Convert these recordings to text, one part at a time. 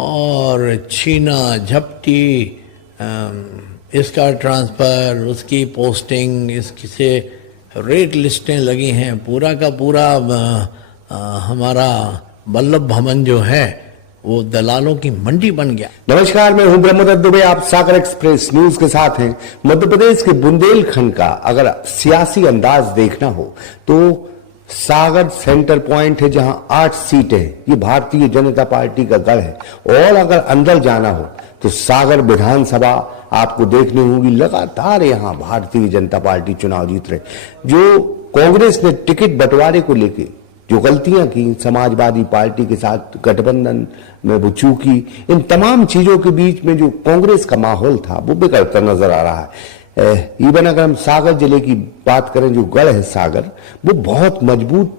और छीना झपटी, इसका ट्रांसफ़र, उसकी पोस्टिंग, इससे रेट लिस्टें लगी हैं। पूरा का पूरा हमारा वल्लभ भवन जो है वो दलालों की मंडी बन गया। नमस्कार, मैं हूं ब्रह्मदत्त दुबे, आप सागर एक्सप्रेस न्यूज के साथ हैं। मध्य प्रदेश के बुंदेलखंड का अगर सियासी अंदाज देखना हो तो सागर सेंटर पॉइंट है, जहां 8 सीटें हैं। ये भारतीय जनता पार्टी का गढ़ है। और अगर अंदर जाना हो तो सागर विधानसभा आपको देखनी होगी। लगातार यहां भारतीय जनता पार्टी चुनाव जीत रहे। जो कांग्रेस ने टिकट बंटवारे को लेके जो गलतियां की, समाजवादी पार्टी के साथ गठबंधन में वो चूकी, इन तमाम चीजों के बीच में जो कांग्रेस का माहौल था वो बिगड़ता नजर आ रहा है। इवन अगर हम सागर जिले की बात करें, जो गढ़ है सागर, वो बहुत मजबूत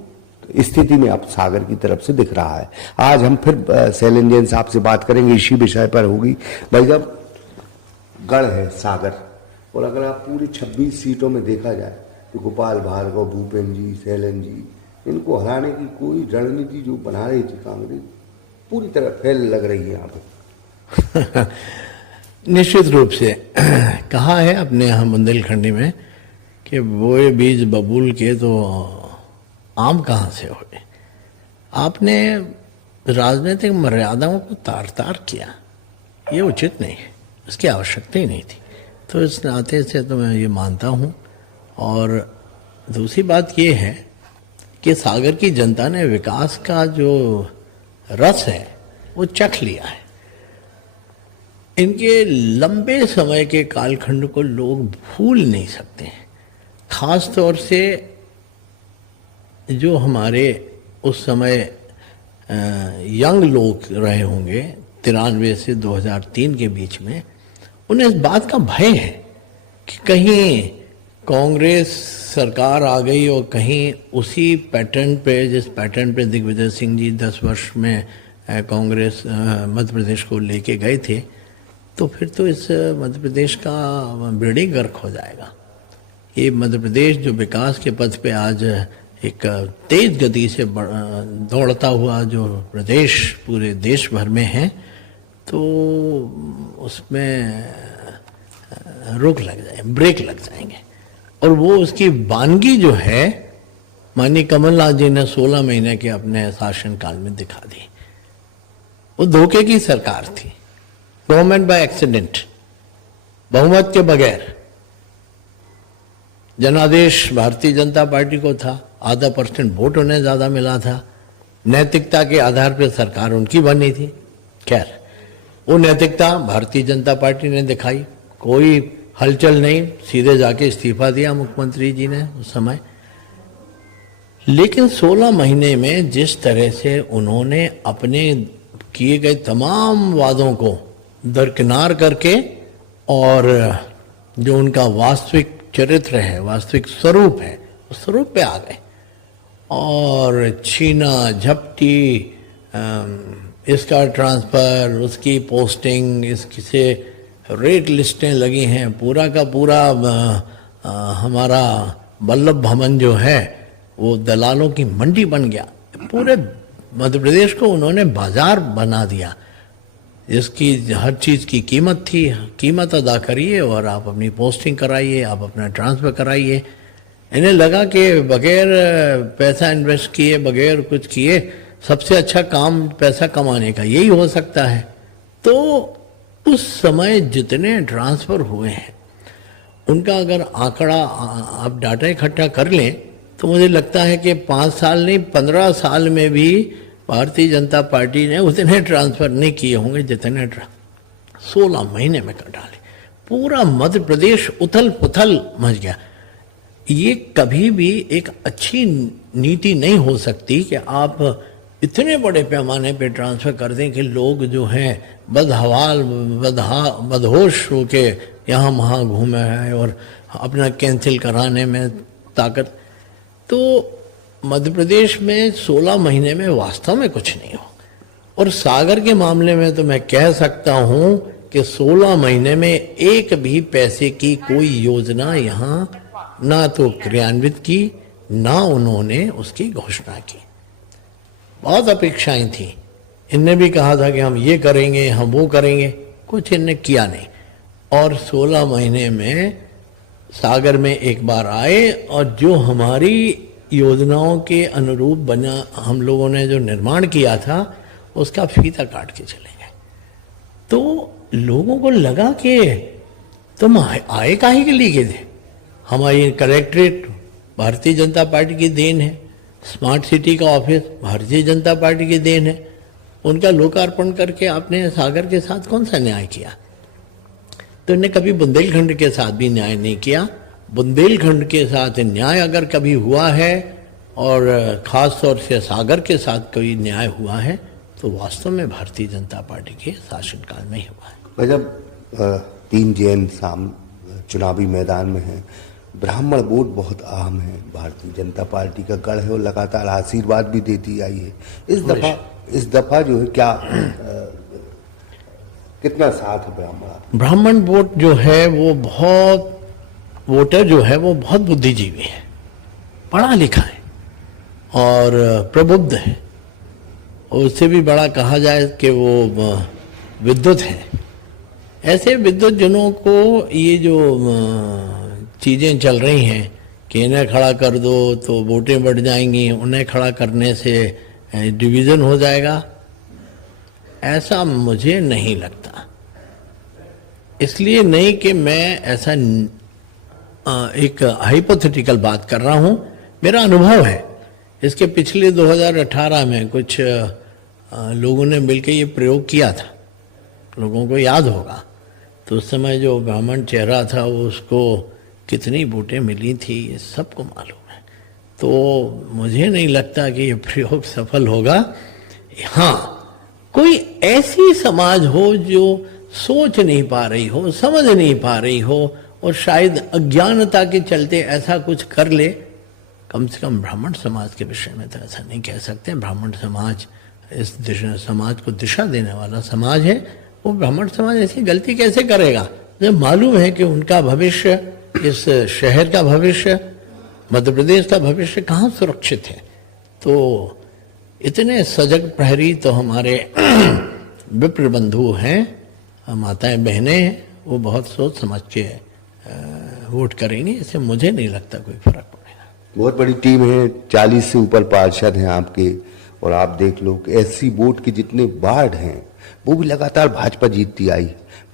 स्थिति में अब सागर की तरफ से दिख रहा है। आज हम फिर शैलेंद्र साहब से बात करेंगे, इसी विषय पर होगी। भाई साहब, गढ़ है सागर, और अगर आप पूरी 26 सीटों में देखा जाए तो गोपाल भार्गव, भूपेन्द्र जी, शैलेंद्र जी, इनको हराने की कोई रणनीति जो बना रही थी कांग्रेस, पूरी तरह फेल लग रही है यहाँ पे। निश्चित रूप से कहा है अपने यहाँ बुंदेलखंडी में कि बोए बीज बबूल के तो आम कहाँ से होए। आपने राजनीतिक मर्यादाओं को तार तार किया, ये उचित नहीं है, इसकी आवश्यकता ही नहीं थी। तो इस नाते से तो मैं ये मानता हूँ। और दूसरी बात ये है कि सागर की जनता ने विकास का जो रस है वो चख लिया है। इनके लंबे समय के कालखंड को लोग भूल नहीं सकते हैं। खास तौर से जो हमारे उस समय यंग लोग रहे होंगे 93 से 2003 के बीच में, उन्हें इस बात का भय है कि कहीं कांग्रेस सरकार आ गई और कहीं उसी पैटर्न पे, जिस पैटर्न पे दिग्विजय सिंह जी 10 वर्ष में कांग्रेस मध्य प्रदेश को लेके गए थे, तो फिर तो इस मध्य प्रदेश का बेड़ी गर्क हो जाएगा। ये मध्य प्रदेश जो विकास के पथ पे आज एक तेज गति से दौड़ता हुआ जो प्रदेश पूरे देश भर में है, तो उसमें रोक लग जाए, ब्रेक लग जाएंगे। और वो उसकी वानगी जो है माननीय कमलनाथ जी ने 16 महीने के अपने शासनकाल में दिखा दी। वो धोखे की सरकार थी, गवर्नमेंट बाय एक्सीडेंट, बहुमत के बगैर। जनादेश भारतीय जनता पार्टी को था, आधा % वोट उन्हें ज्यादा मिला था, नैतिकता के आधार पर सरकार उनकी बनी थी। खैर, वो नैतिकता भारतीय जनता पार्टी ने दिखाई, कोई हलचल नहीं, सीधे जाके इस्तीफा दिया मुख्यमंत्री जी ने उस समय। लेकिन 16 महीने में जिस तरह से उन्होंने अपने किए गए तमाम वादों को दरकिनार करके और जो उनका वास्तविक चरित्र है, वास्तविक स्वरूप है, उस स्वरूप पे आ गए। और छीना झपटी, इसका ट्रांसफ़र, उसकी पोस्टिंग, इससे रेट लिस्टें लगी हैं। पूरा का पूरा हमारा वल्लभ भवन जो है वो दलालों की मंडी बन गया। पूरे मध्य प्रदेश को उन्होंने बाजार बना दिया, जिसकी हर चीज़ की कीमत थी। कीमत अदा करिए और आप अपनी पोस्टिंग कराइए, आप अपना ट्रांसफ़र कराइए। इन्हें लगा कि बगैर पैसा इन्वेस्ट किए, बगैर कुछ किए, सबसे अच्छा काम पैसा कमाने का यही हो सकता है। तो उस समय जितने ट्रांसफ़र हुए हैं उनका अगर आंकड़ा आप डाटा इकट्ठा कर लें तो मुझे लगता है कि 5 साल नहीं 15 साल में भी भारतीय जनता पार्टी ने उतने ट्रांसफ़र नहीं किए होंगे जितने 16 महीने में कर डाले। पूरा मध्य प्रदेश उथल पुथल मच गया। ये कभी भी एक अच्छी नीति नहीं हो सकती कि आप इतने बड़े पैमाने पे ट्रांसफ़र कर दें कि लोग जो हैं बदहवाल बदहोश होके यहाँ वहाँ घूमे हैं और अपना कैंसिल कराने में ताकत। तो मध्य प्रदेश में 16 महीने में वास्तव में कुछ नहीं हो। और सागर के मामले में तो मैं कह सकता हूँ कि 16 महीने में एक भी पैसे की कोई योजना यहाँ ना तो क्रियान्वित की, ना उन्होंने उसकी घोषणा की। बहुत अपेक्षाएं थी इनने भी कहा था कि हम ये करेंगे, हम वो करेंगे, कुछ इनने किया नहीं। और 16 महीने में सागर में एक बार आए और जो हमारी योजनाओं के अनुरूप बना, हम लोगों ने जो निर्माण किया था उसका फीता काट के चले गए। तो लोगों को लगा कि तुम आए काहे के लिए थे। हमारी कलेक्ट्रेट भारतीय जनता पार्टी की देन है, स्मार्ट सिटी का ऑफिस भारतीय जनता पार्टी की देन है। उनका लोकार्पण करके आपने सागर के साथ कौन सा न्याय किया? तो इन्हें कभी बुंदेलखंड के साथ भी न्याय नहीं किया। बुंदेलखंड के साथ न्याय अगर कभी हुआ है और खास तौर से सागर के साथ कोई न्याय हुआ है तो वास्तव में भारतीय जनता पार्टी के शासनकाल में ही हुआ है। जब 3 जैन चुनावी मैदान में हैं, ब्राह्मण वोट बहुत अहम है, भारतीय जनता पार्टी का गढ़ है और लगातार आशीर्वाद भी देती आई है। इस दफा जो है क्या कितना साथ है ब्राह्मण वोट जो है वो बहुत, वोटर जो है वो बहुत बुद्धिजीवी है, पढ़ा लिखा है और प्रबुद्ध है। और उससे भी बड़ा कहा जाए कि वो विद्युत है। ऐसे विद्युत जनों को ये जो चीज़ें चल रही हैं कि इन्हें खड़ा कर दो तो वोटें बढ़ जाएंगी, उन्हें खड़ा करने से डिवीज़न हो जाएगा, ऐसा मुझे नहीं लगता। इसलिए नहीं कि मैं ऐसा एक हाइपोथेटिकल बात कर रहा हूं, मेरा अनुभव है। इसके पिछले 2018 में कुछ लोगों ने मिलकर ये प्रयोग किया था, लोगों को याद होगा। तो उस समय जो ब्राह्मण चेहरा था वो उसको कितनी वोटें मिली थी ये सबको मालूम है। तो मुझे नहीं लगता कि ये प्रयोग सफल होगा। हाँ, कोई ऐसी समाज हो जो सोच नहीं पा रही हो, समझ नहीं पा रही हो और शायद अज्ञानता के चलते ऐसा कुछ कर ले, कम से कम ब्राह्मण समाज के विषय में तो ऐसा नहीं कह सकते। ब्राह्मण समाज इस समाज को दिशा देने वाला समाज है, वो ब्राह्मण समाज ऐसी गलती कैसे करेगा जब मालूम है कि उनका भविष्य, इस शहर का भविष्य, मध्य प्रदेश का भविष्य कहाँ सुरक्षित है। तो इतने सजग प्रहरी तो हमारे विप्र बंधु हैं, माताएं बहनें हैं, वो बहुत सोच समझ के वोट करेंगे। इससे मुझे नहीं लगता कोई फर्क पड़ेगा। बहुत बड़ी टीम है, 40 से ऊपर पार्षद हैं आपके, और आप देख लो कि एससी वोट के जितने वार्ड हैं वो भी लगातार भाजपा जीतती आई।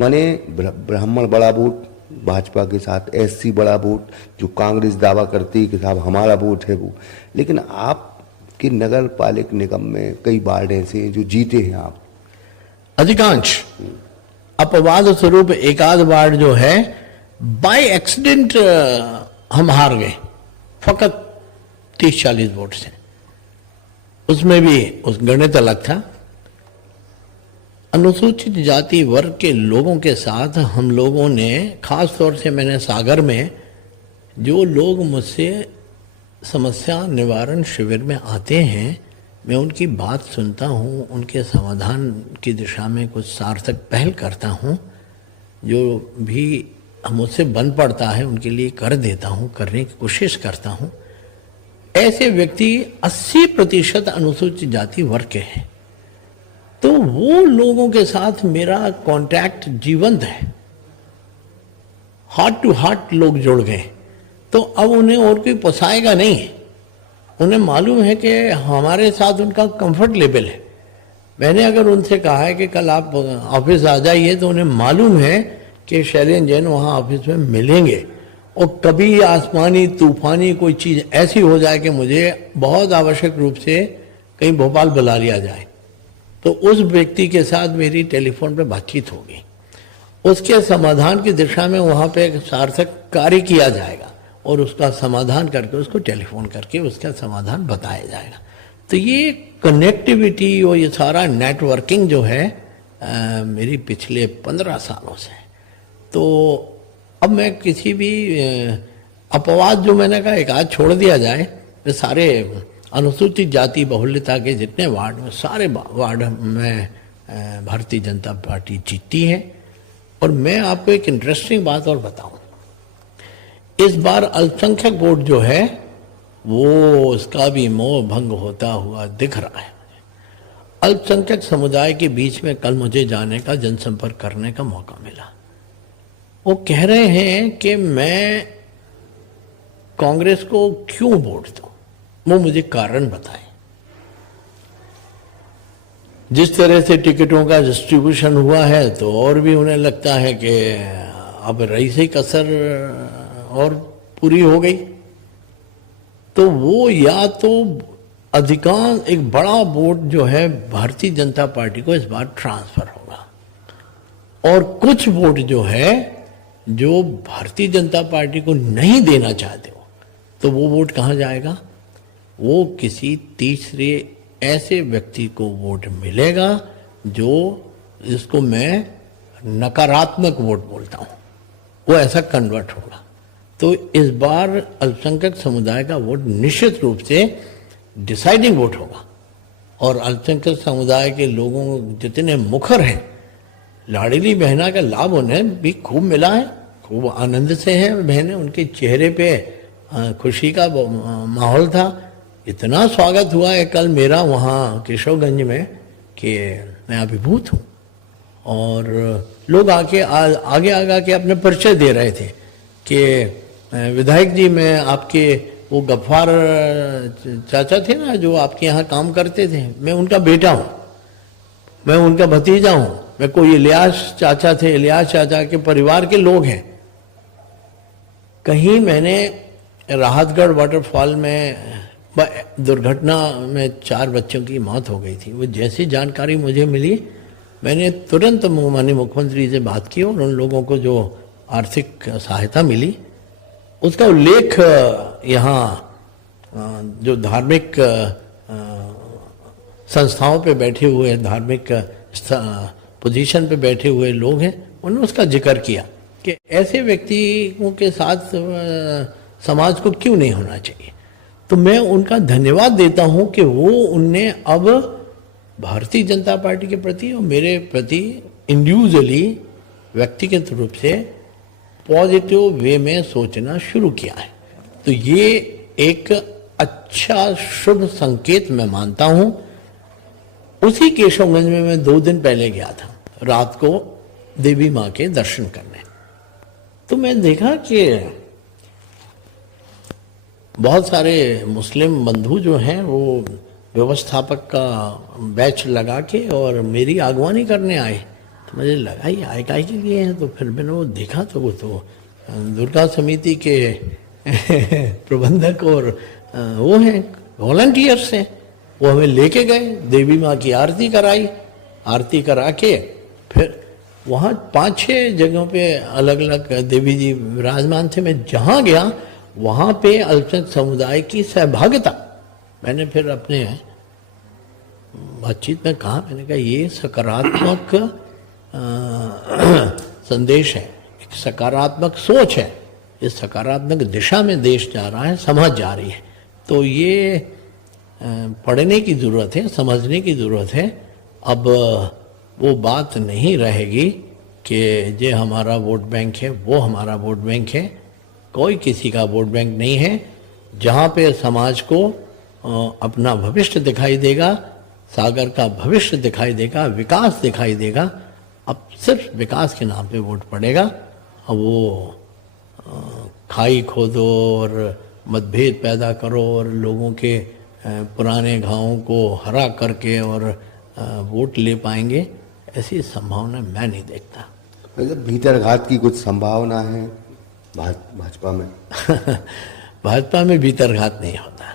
माने ब्राह्मण बड़ा वोट भाजपा के साथ, एससी बड़ा वोट जो कांग्रेस दावा करती है कि साहब हमारा वोट है वो। लेकिन आपके नगर पालिक निगम में कई वार्ड ऐसे हैं जो जीते हैं आप। अधिकांश अपवाद स्वरूप एक आध वार्ड जो है बाय एक्सीडेंट हम हार गए, फकत 30-40 वोट से। उसमें भी उस गणित अलग था। अनुसूचित जाति वर्ग के लोगों के साथ हम लोगों ने, खास तौर से मैंने सागर में, जो लोग मुझसे समस्या निवारण शिविर में आते हैं, मैं उनकी बात सुनता हूँ, उनके समाधान की दिशा में कुछ सार्थक पहल करता हूँ, जो भी मुझसे बन पड़ता है उनके लिए कर देता हूँ, करने की कोशिश करता हूँ। ऐसे व्यक्ति 80% अनुसूचित जाति वर्ग के हैं। तो वो लोगों के साथ मेरा कांटेक्ट जीवंत है, हार्ट टू हार्ट लोग जुड़ गए। तो अब उन्हें और कोई पोसाएगा नहीं। उन्हें मालूम है कि हमारे साथ उनका कंफर्ट लेवल है। मैंने अगर उनसे कहा है कि कल आप ऑफिस आ जाइए, तो उन्हें मालूम है कि शैलेंद्र जैन वहाँ ऑफिस में मिलेंगे। और कभी आसमानी तूफानी कोई चीज़ ऐसी हो जाए कि मुझे बहुत आवश्यक रूप से कहीं भोपाल बुला लिया जाए, तो उस व्यक्ति के साथ मेरी टेलीफोन पे बातचीत होगी, उसके समाधान की दिशा में वहाँ पे एक सार्थक कार्य किया जाएगा और उसका समाधान करके, उसको टेलीफोन करके उसका समाधान बताया जाएगा। तो ये कनेक्टिविटी और ये सारा नेटवर्किंग जो है मेरी पिछले 15 सालों से। तो अब मैं किसी भी अपवाद, जो मैंने कहा एक आध छोड़ दिया जाए, तो सारे अनुसूचित जाति बहुल्यता के जितने वार्ड में, सारे वार्ड में भारतीय जनता पार्टी जीतती है। और मैं आपको एक इंटरेस्टिंग बात और बताऊं, इस बार अल्पसंख्यक वोट जो है वो उसका भी मोह भंग होता हुआ दिख रहा है। अल्पसंख्यक समुदाय के बीच में कल मुझे जाने का, जनसंपर्क करने का मौका मिला। वो कह रहे हैं कि मैं कांग्रेस को क्यों वोट दूं, वो मुझे कारण बताएं। जिस तरह से टिकटों का डिस्ट्रीब्यूशन हुआ है तो और भी उन्हें लगता है कि अब रईसी कसर और पूरी हो गई, तो वो या तो अधिकांश एक बड़ा वोट जो है भारतीय जनता पार्टी को इस बार ट्रांसफर होगा, और कुछ वोट जो है जो भारतीय जनता पार्टी को नहीं देना चाहते हो, तो वो वोट कहाँ जाएगा? वो किसी तीसरे ऐसे व्यक्ति को वोट मिलेगा जो इसको मैं नकारात्मक वोट बोलता हूँ, वो ऐसा कन्वर्ट होगा। तो इस बार अल्पसंख्यक समुदाय का वोट निश्चित रूप से डिसाइडिंग वोट होगा, और अल्पसंख्यक समुदाय के लोगों जितने मुखर हैं, लाडली बहना का लाभ उन्हें भी खूब मिला है, खूब आनंद से हैं बहनें, उनके चेहरे पे खुशी का माहौल था। इतना स्वागत हुआ है कल मेरा वहाँ केशवगंज में कि मैं अभिभूत हूँ, और लोग आके आगे आगे अपने परिचय दे रहे थे कि विधायक जी, मैं आपके वो गफ्फार चाचा थे ना जो आपके यहाँ काम करते थे, मैं उनका बेटा हूँ, मैं उनका भतीजा हूँ, मैं कोई इलियास चाचा थे, इलियास चाचा के परिवार के लोग हैं। कहीं मैंने राहतगढ़ वाटरफॉल में दुर्घटना में 4 बच्चों की मौत हो गई थी, वो जैसी जानकारी मुझे मिली, मैंने तुरंत माननीय मुख्यमंत्री से बात की, और उन लोगों को जो आर्थिक सहायता मिली उसका उल्लेख यहाँ जो धार्मिक संस्थाओं पे बैठे हुए, धार्मिक पोजीशन पे बैठे हुए लोग हैं, उन्होंने उसका जिक्र किया कि ऐसे व्यक्तियों के साथ समाज को क्यों नहीं होना चाहिए। तो मैं उनका धन्यवाद देता हूं कि वो उनने अब भारतीय जनता पार्टी के प्रति और मेरे प्रति इंडिविजुअली व्यक्तिगत रूप से पॉजिटिव वे में सोचना शुरू किया है। तो ये एक अच्छा शुभ संकेत मैं मानता हूं। उसी केशवगंज में मैं 2 दिन पहले गया था रात को देवी माँ के दर्शन करने, तो मैं देखा कि बहुत सारे मुस्लिम बंधु जो हैं वो व्यवस्थापक का बैच लगा के और मेरी आगवानी करने आए। तो मुझे लगा ये आय काय के लिए हैं, तो फिर मैंने वो देखा तो वो तो दुर्गा समिति के प्रबंधक और वो हैं वॉलंटियर्स हैं। वो हमें लेके गए, देवी माँ की आरती कराई, आरती करा के फिर वहाँ 5-6 जगहों पे अलग अलग देवी जी विराजमान थे। मैं जहाँ गया वहाँ पे अल्पसंख्यक समुदाय की सहभागिता, मैंने फिर अपने बातचीत में कहा, मैंने कहा ये सकारात्मक संदेश है, एक सकारात्मक सोच है, इस सकारात्मक दिशा में देश जा रहा है, समाज जा रही है। तो ये पढ़ने की ज़रूरत है, समझने की ज़रूरत है। अब वो बात नहीं रहेगी कि ये हमारा वोट बैंक है, वो हमारा वोट बैंक है। कोई किसी का वोट बैंक नहीं है। जहाँ पे समाज को अपना भविष्य दिखाई देगा, सागर का भविष्य दिखाई देगा, विकास दिखाई देगा, अब सिर्फ विकास के नाम पे वोट पड़ेगा। अब वो खाई खोदो और मतभेद पैदा करो और लोगों के पुराने घावों को हरा करके और वोट ले पाएंगे, ऐसी संभावना मैं नहीं देखता। मतलब भीतरघात की कुछ संभावना है भाजपा में? भाजपा में भीतरघात नहीं होता।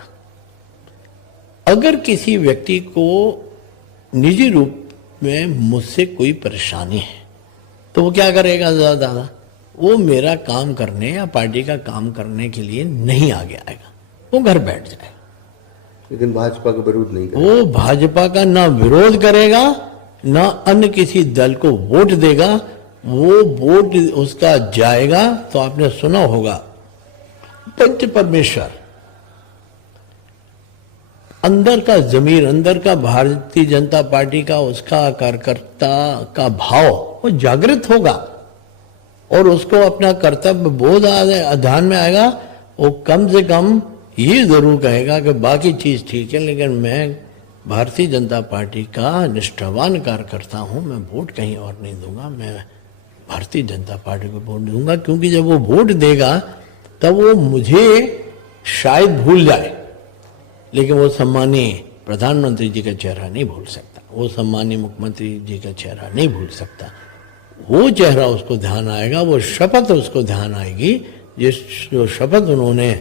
अगर किसी व्यक्ति को निजी रूप में मुझसे कोई परेशानी है तो वो क्या करेगा? ज़्यादा वो मेरा काम करने या पार्टी का काम करने के लिए नहीं आगे आएगा, वो घर बैठ जाएगा। लेकिन भाजपा का विरोध नहीं करेगा। वो भाजपा का ना विरोध करेगा, ना अन्य किसी दल को वोट देगा। वो वोट उसका जाएगा तो आपने सुना होगा, पंच परमेश्वर, अंदर का जमीर, अंदर का भारतीय जनता पार्टी का उसका कार्यकर्ता का भाव वो जागृत होगा और उसको अपना कर्तव्य बोध ध्यान में आएगा। वो कम से कम ये जरूर कहेगा कि बाकी चीज ठीक है, लेकिन मैं भारतीय जनता पार्टी का निष्ठावान कार्यकर्ता हूं। मैं वोट कहीं और नहीं दूंगा, मैं भारतीय जनता पार्टी को वोट दूंगा, क्योंकि जब वो वोट देगा तब वो मुझे शायद भूल जाए, लेकिन वो सम्मानीय प्रधानमंत्री जी का चेहरा नहीं भूल सकता, वो सम्मानीय मुख्यमंत्री जी का चेहरा नहीं भूल सकता। वो चेहरा उसको ध्यान आएगा, वो शपथ उसको ध्यान आएगी, जो शपथ उन्होंने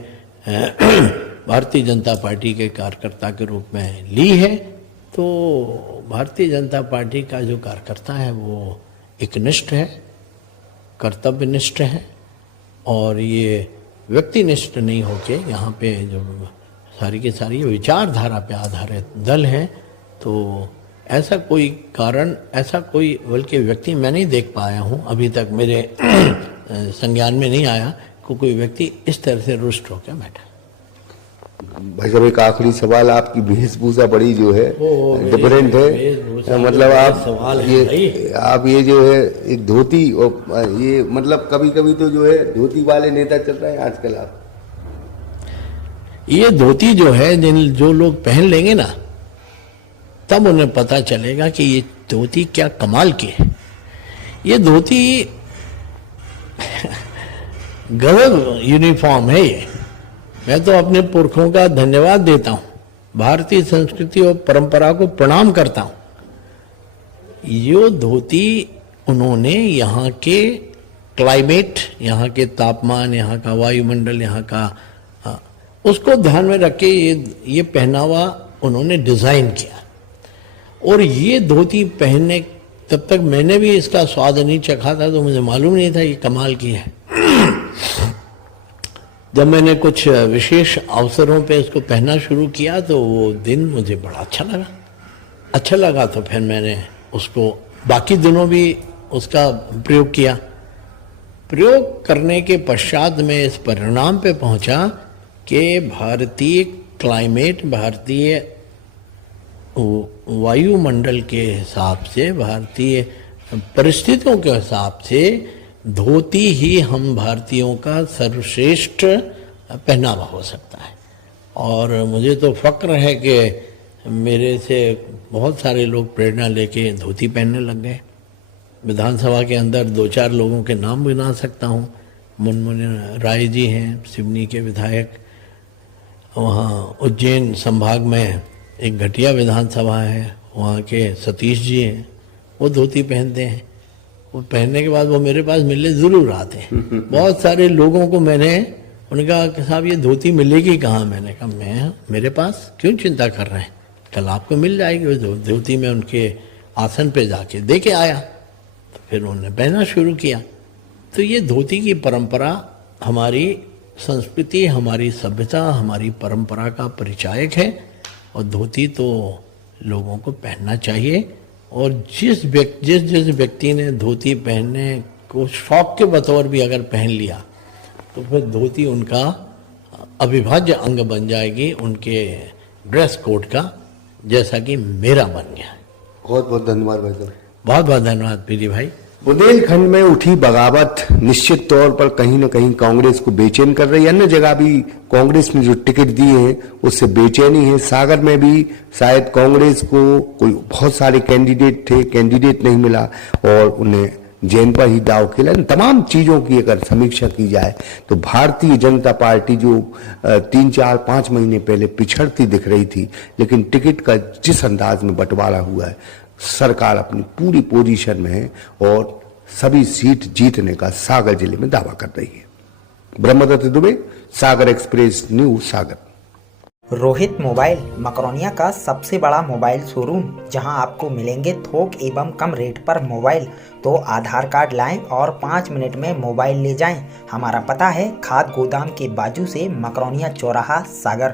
भारतीय जनता पार्टी के कार्यकर्ता के रूप में ली है। तो भारतीय जनता पार्टी का जो कार्यकर्ता है वो एकनिष्ठ है, कर्तव्यनिष्ठ है, और ये व्यक्तिनिष्ठ नहीं होके यहाँ पे जो सारी की सारी विचारधारा पे आधारित दल है। तो ऐसा कोई कारण, ऐसा कोई बल्कि व्यक्ति मैं नहीं देख पाया हूँ अभी तक, मेरे संज्ञान में नहीं आया कि कोई व्यक्ति इस तरह से रुष्ट होकर बैठा। भाई साहब, एक आखिरी सवाल, आपकी वेशभूषा बड़ी जो है डिफरेंट है, मतलब आप ये जो है एक धोती, और ये मतलब कभी कभी तो जो है धोती वाले नेता चल रहे हैं आजकल। आप ये धोती जो है जो लोग पहन लेंगे ना, तब उन्हें पता चलेगा कि ये धोती क्या कमाल की है। ये धोती गजब यूनिफॉर्म है। ये मैं तो अपने पुरखों का धन्यवाद देता हूं, भारतीय संस्कृति और परंपरा को प्रणाम करता हूं। ये धोती उन्होंने यहाँ के क्लाइमेट, यहाँ के तापमान, यहाँ का वायुमंडल, यहाँ का उसको ध्यान में रख के ये पहनावा उन्होंने डिजाइन किया। और ये धोती पहनने, तब तक मैंने भी इसका स्वाद नहीं चखा था, तो मुझे मालूम नहीं था ये कमाल की है। जब मैंने कुछ विशेष अवसरों पे इसको पहनना शुरू किया तो वो दिन मुझे बड़ा अच्छा लगा। तो फिर मैंने उसको बाकी दिनों भी उसका प्रयोग किया। प्रयोग करने के पश्चात मैं इस परिणाम पे पहुंचा कि भारतीय क्लाइमेट, भारतीय वायुमंडल के हिसाब से, भारतीय परिस्थितियों के हिसाब से धोती ही हम भारतीयों का सर्वश्रेष्ठ पहनावा हो सकता है। और मुझे तो फक्र है कि मेरे से बहुत सारे लोग प्रेरणा लेके धोती पहनने लग गए। विधानसभा के अंदर 2-4 लोगों के नाम गिना सकता हूँ। मुनमुन राय जी हैं, सिवनी के विधायक। वहाँ उज्जैन संभाग में एक घटिया विधानसभा है, वहाँ के सतीश जी हैं, वो धोती पहनते हैं। वो पहनने के बाद वो मेरे पास मिलने ज़रूर आते हैं। बहुत सारे लोगों को मैंने उनका कि साहब ये धोती मिलेगी कहाँ? मैंने कहा मेरे पास क्यों चिंता कर रहे हैं, कल आपको मिल जाएगी। वो धोती में उनके आसन पे जाके दे के आया, तो फिर उन्होंने पहनना शुरू किया। तो ये धोती की परंपरा हमारी संस्कृति, हमारी सभ्यता, हमारी परंपरा का परिचायक है। और धोती तो लोगों को पहनना चाहिए। और जिस व्यक्ति ने धोती पहनने को शौक के बतौर भी अगर पहन लिया तो फिर धोती उनका अविभाज्य अंग बन जाएगी, उनके ड्रेस कोड का, जैसा कि मेरा बन गया। बहुत बहुत धन्यवाद भाई साहब। बहुत बहुत धन्यवाद पीरी भाई। बुंदेलखंड में उठी बगावत निश्चित तौर पर कहीं न कहीं कांग्रेस को बेचैन कर रही है। अन्य जगह भी कांग्रेस ने जो टिकट दिए हैं उससे बेचैनी है। सागर में भी शायद कांग्रेस को कोई बहुत सारे कैंडिडेट थे, कैंडिडेट नहीं मिला और उन्हें जैन पर ही दाव खेला। इन तमाम चीजों की अगर समीक्षा की जाए तो भारतीय जनता पार्टी जो 3-4-5 महीने पहले पिछड़ती दिख रही थी, लेकिन टिकट का जिस अंदाज में बंटवारा हुआ है, सरकार अपनी पूरी पोजीशन में है और सभी सीट जीतने का सागर जिले में दावा कर रही है। ब्रह्मदत्त दुबे, सागर एक्सप्रेस न्यूज, सागर। रोहित मोबाइल मकरोनिया का सबसे बड़ा मोबाइल शोरूम, जहां आपको मिलेंगे थोक एवं कम रेट पर मोबाइल। तो आधार कार्ड लाएं और 5 मिनट में मोबाइल ले जाएं। हमारा पता है खाद गोदाम के बाजू से, मकरोनिया चौराहा, सागर।